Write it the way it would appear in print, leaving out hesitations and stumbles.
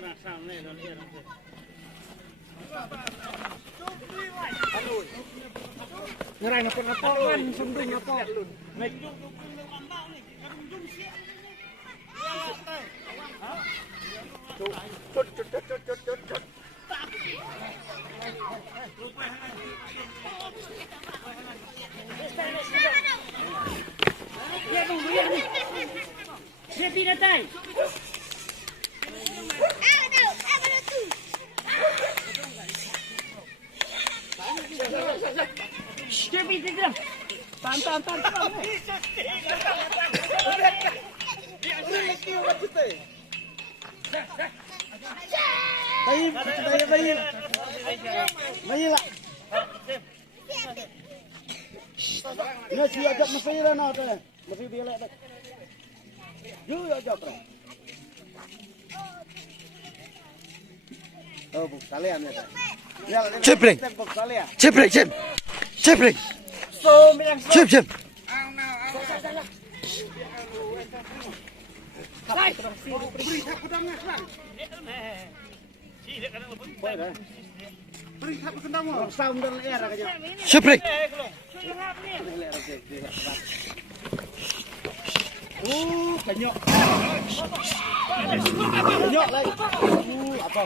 Nak sam ni dah dia dah. Ngerai ngapa kan sembring ngapa. Naik juk mandau ni. Jum siap. Cut. Ya tunggu ya ni. Siap tidak tai. Cepi tidak. Tahan. Bayi lah. Ini si ajak mesti dah nak tu. Mesti dia lek dah. Juu ajak tu. Oh, buk kalian ya. Cepring. So, minang Cep. Sai, beri tak pedangnya, Bang. Beri tak pedangmu. Sound dan air aja. Cepring. Kenyok. Kenyok lagi. Apa?